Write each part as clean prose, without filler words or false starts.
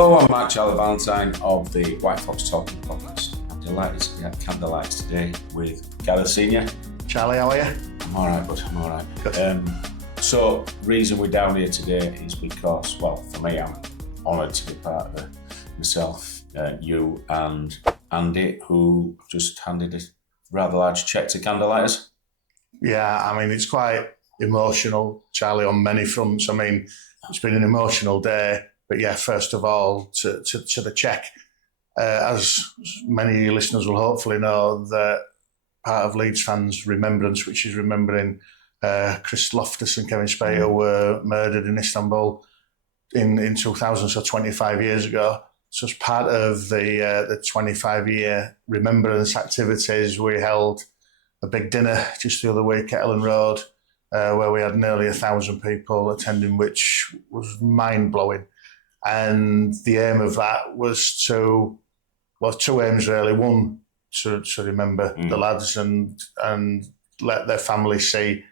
Hello, I'm Mark Charlie Valentine of the White Fox Talking Podcast. I'm delighted to be at Candlelighters today with Gareth Senior. Charlie, how are you? I'm all right, bud. I'm all right. Good. So, reason we're down here today is because, well, for me, I'm honoured to be part of it. Myself, you and Andy, who just handed a rather large cheque to Candlelighters. Yeah, I mean, it's quite emotional, Charlie, on many fronts. I mean, it's been an emotional day. But yeah, first of all, to the cheque. As many of your listeners will hopefully know, that part of Leeds Fans Remembrance, which is remembering Chris Loftus and Kevin Speight, who were murdered in Istanbul in 2000, so 25 years ago. So as part of the 25-year remembrance activities, we held a big dinner just the other week at Ellen Road, where we had nearly 1,000 people attending, which was mind-blowing. And the aim of that was two aims really. One, to remember the lads and let their families see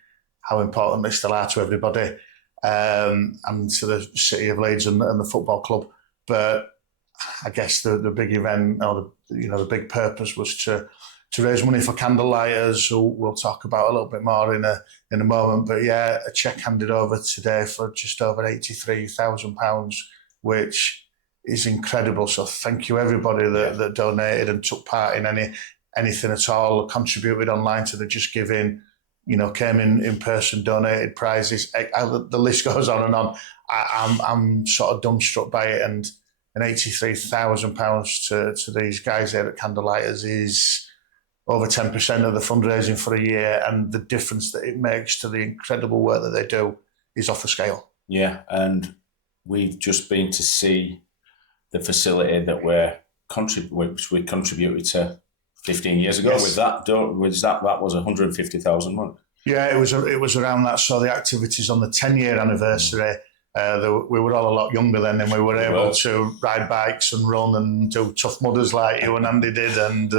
how important they still are to everybody, and to the city of Leeds and the football club. But I guess the big event, or the big purpose, was to raise money for Candlelighters, who we'll talk about a little bit more in a moment. But yeah, a cheque handed over today for just over £83,000, which is incredible. So thank you everybody that donated and took part in anything at all, contributed online to the Just Giving, came in person, donated prizes. The list goes on and on. I'm sort of dumbstruck by it, and £83,000 to these guys there at Candlelighters is over 10% of the fundraising for a year, and the difference that it makes to the incredible work that they do is off the scale. Yeah, and we've just been to see the facility that which we contributed to 15 years ago. Yes. That was 150,000, wasn't it? Yeah, it was around that. So the activities on the 10-year anniversary, we were all a lot younger then, and we were able to ride bikes and run and do tough mudders like you and Andy did, and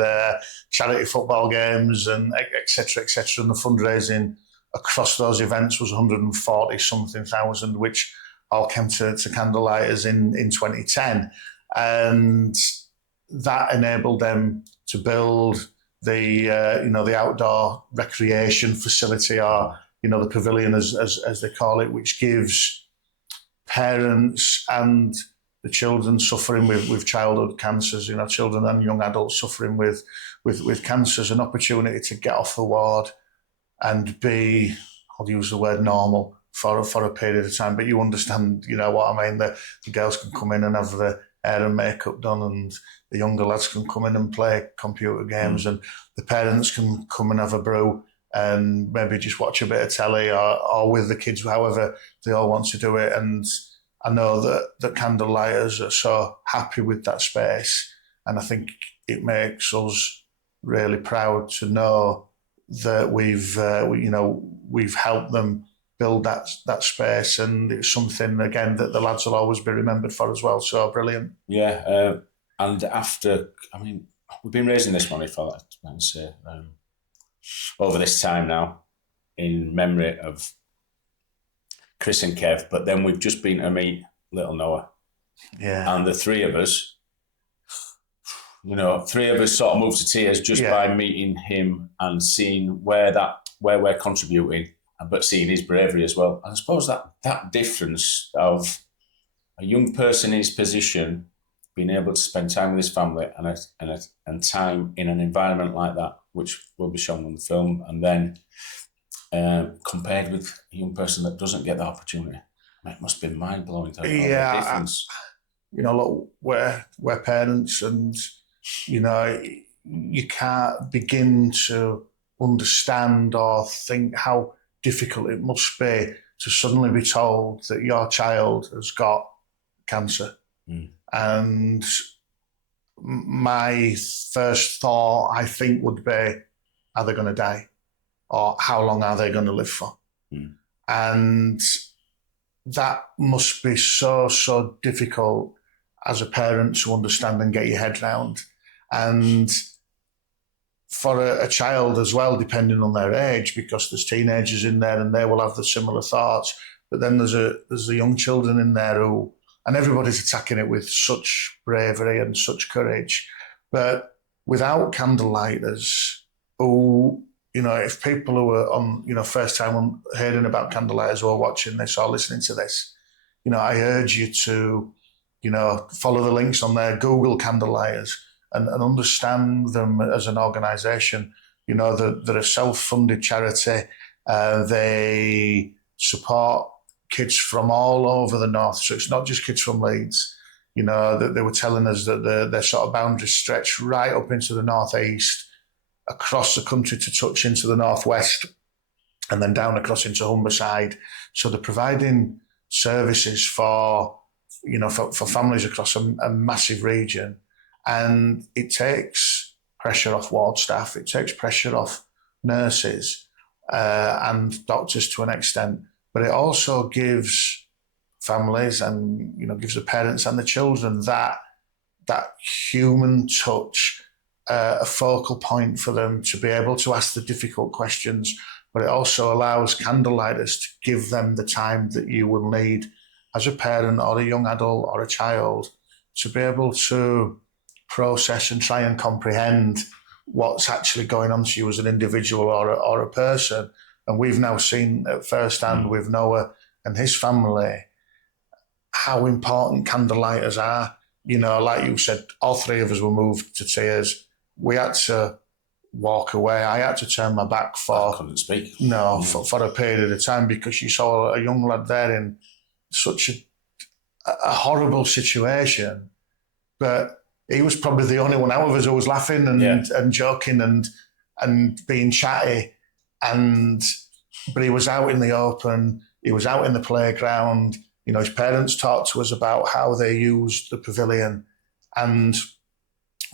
charity football games and et cetera, et cetera. And the fundraising across those events was 140-something thousand, which all came to Candlelighters in 2010. And that enabled them to build the outdoor recreation facility, or the pavilion as they call it, which gives parents and the children suffering with childhood cancers, children and young adults suffering with cancers, an opportunity to get off the ward and be, I'll use the word normal, for a period of time. But you understand, what I mean. The girls can come in and have their hair and makeup done, and the younger lads can come in and play computer games, and the parents can come and have a brew and maybe just watch a bit of telly or with the kids, however they all want to do it. And I know that the Candlelighters are so happy with that space, and I think it makes us really proud to know that we've helped them build that space, and it's something, again, that the lads will always be remembered for as well. So brilliant. Yeah, and after, we've been raising this money for that, over this time now, in memory of Chris and Kev, but then we've just been to meet little Noah. Yeah. And the three of us sort of moved to tears just by meeting him and seeing where we're contributing, but seeing his bravery as well. And I suppose that difference of a young person in his position being able to spend time with his family and time in an environment like that, which will be shown on the film, and then compared with a young person that doesn't get the opportunity, it must be mind-blowing to know the difference. Look, we're parents, and you can't begin to understand or think how difficult it must be to suddenly be told that your child has got cancer. And my first thought, I think, would be, are they going to die? Or how long are they going to live for? And that must be so, so difficult as a parent to understand and get your head round. And for a child as well, depending on their age, because there's teenagers in there and they will have the similar thoughts. But then there's the young children in there who and everybody's attacking it with such bravery and such courage. But without Candlelighters, who, if people who are on, first time hearing about Candlelighters or watching this or listening to this, I urge you to, follow the links on there, Google Candlelighters and understand them as an organisation. They're a self-funded charity. They support kids from all over the north. So it's not just kids from Leeds. That they were telling us that their sort of boundaries stretch right up into the northeast, across the country to touch into the northwest, and then down across into Humberside. So they're providing services for families across a massive region, and it takes pressure off ward staff. It takes pressure off nurses and doctors to an extent, but it also gives families and gives the parents and the children that human touch, a focal point for them to be able to ask the difficult questions. But it also allows Candlelighters to give them the time that you will need as a parent or a young adult or a child to be able to process and try and comprehend what's actually going on to you as an individual or a person. And we've now seen at first hand with Noah and his family how important Candlelighters are. Like you said, all three of us were moved to tears. We had to walk away. I had to turn my back I couldn't speak. For a period of time, because you saw a young lad there in such a horrible situation. But he was probably the only one out of us who was laughing and joking and being chatty. But he was out in the open. He was out in the playground. His parents talked to us about how they used the pavilion, and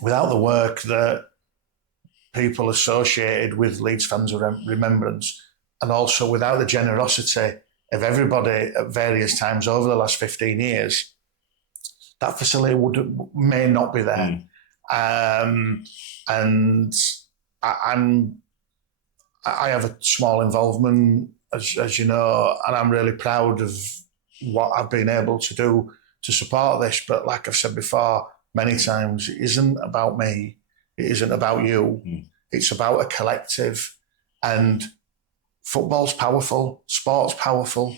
without the work that people associated with Leeds Fans Remembrance, and also without the generosity of everybody at various times over the last 15 years, that facility may not be there. And I have a small involvement, as you know, and I'm really proud of what I've been able to do to support this. But like I've said before many times, it isn't about me. It isn't about you. It's about a collective. And football's powerful, sport's powerful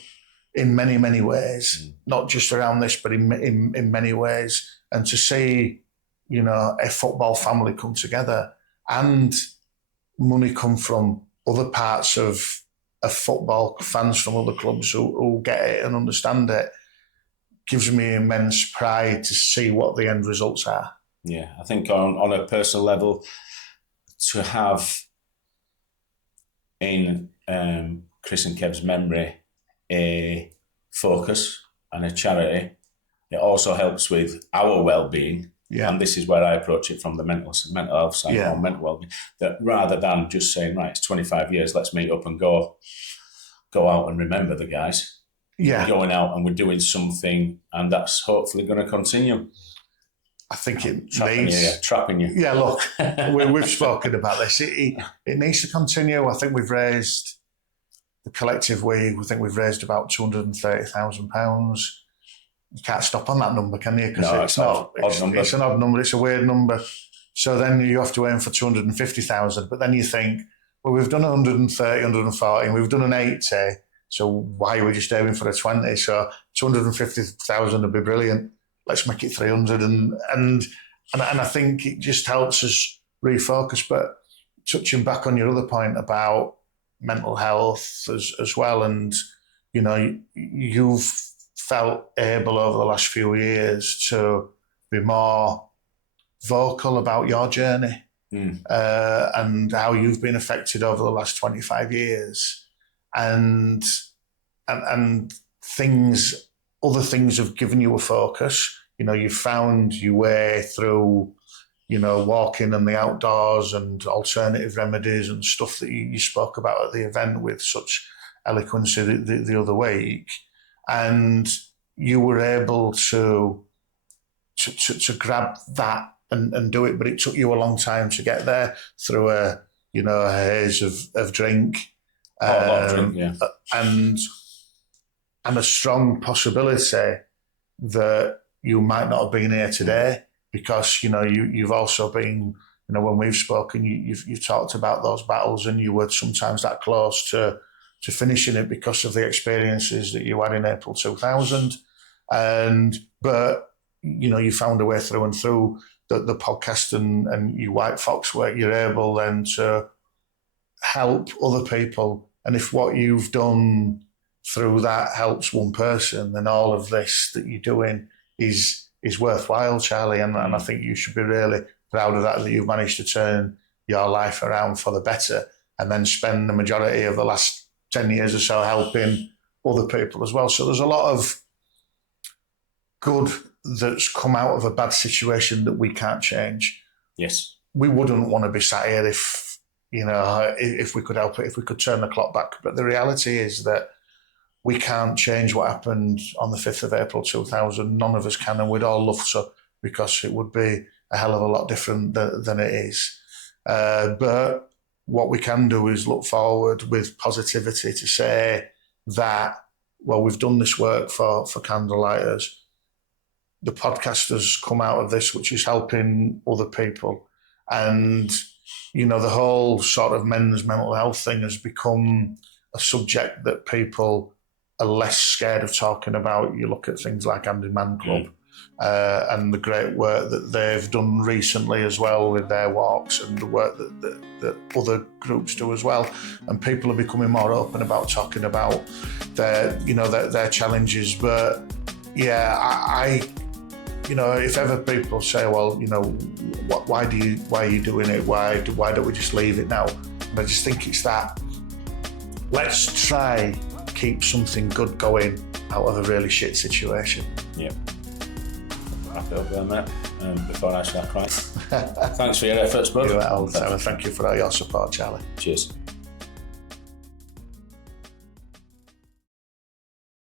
in many, many ways, not just around this, but in many ways. And to see, a football family come together and money come from other parts of football, fans from other clubs who get it and understand it, gives me immense pride to see what the end results are. Yeah, I think on a personal level, to have in Chris and Kev's memory a focus and a charity, it also helps with our well-being. Yeah. And this is where I approach it from the mental health side, or mental well-being, that rather than just saying, right, it's 25 years, let's meet up and go out and remember the guys. Yeah. We're going out and we're doing something, and that's hopefully going to continue. I think it trapping you. Yeah, look, we've spoken about this. It needs to continue. I think we've raised, the collective we think we've raised about £230,000. You can't stop on that number, can you? No, it's not. It's an odd number. It's a weird number. So then you have to aim for 250,000. But then you think, well, we've done 130, 140, and we've done an 80. So why are we just aiming for a 20? So 250,000 would be brilliant. Let's make it 300. And I think it just helps us refocus. But touching back on your other point about mental health as well, and, you've felt able over the last few years to be more vocal about your journey and how you've been affected over the last 25 years. And other things have given you a focus. You've found your way through, walking in the outdoors and alternative remedies and stuff that you spoke about at the event with such eloquence the other week. And you were able to grab that and do it, but it took you a long time to get there through a haze of drink. A lot of drink, yeah. And a strong possibility that you might not have been here today, because, you know, you've also been, you know, when we've spoken, you've talked about those battles, and you were sometimes that close to finishing it because of the experiences that you had in April 2000. But, you know, you found a way through and through the podcast and you White Fox work, you're able then to help other people. And if what you've done through that helps one person, then all of this that you're doing is worthwhile, Charlie. And I think you should be really proud of that you've managed to turn your life around for the better, and then spend the majority of the last 10 years or so helping other people as well. So there's a lot of good that's come out of a bad situation that we can't change. Yes. We wouldn't want to be sat here if, you know, if we could help it, if we could turn the clock back. But the reality is that we can't change what happened on the 5th of April 2000. None of us can, and we'd all love to, because it would be a hell of a lot different than it is. But what we can do is look forward with positivity to say that, well, we've done this work for Candlelighters. The podcast has come out of this, which is helping other people. And, you know, the whole sort of men's mental health thing has become a subject that people are less scared of talking about. You look at things like Andy Man Club and the great work that they've done recently as well with their walks, and the work that other groups do as well. And people are becoming more open about talking about their challenges. But yeah, I you know, if ever people say, well, you know, why are you doing it? Why don't we just leave it now? And I just think it's that, let's try keep something good going out of a really shit situation. Yeah. Wrap it up there, mate, before I start crying. Thanks for your efforts, bud. Thank you for all your support, Charlie. Cheers.